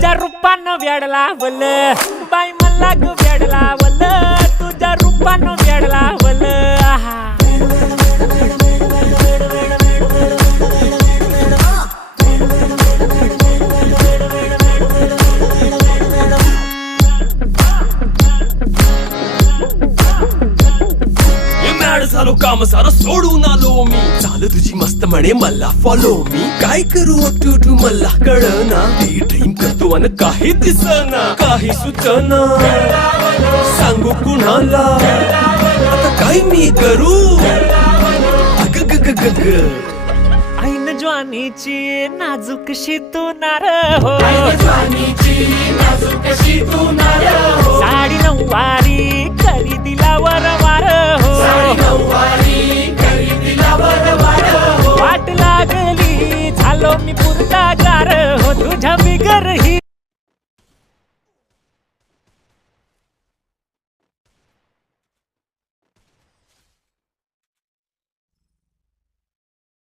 तुझ्या रूपानं वेड लावल बाई मला ग वेड लावल तुझ्या रूपानं वेड लावल आहा झालो काम सारं सोडून आलो मी चाल तुझी मस्त म्हणे मला फॉलो मी काय करू टू मला कळना ती ड्रीम करतो अन काही दिसना काही सुचना सांगू कुणाला आता काय मी करू अग ग ग ग ग ऐन ज्वानीची नाजूकशी तू नार हो साडी नऊवारी करी दिला वरवार हो वाट लागली झालो मी पुरता गार हो तुझ्या बिगर ही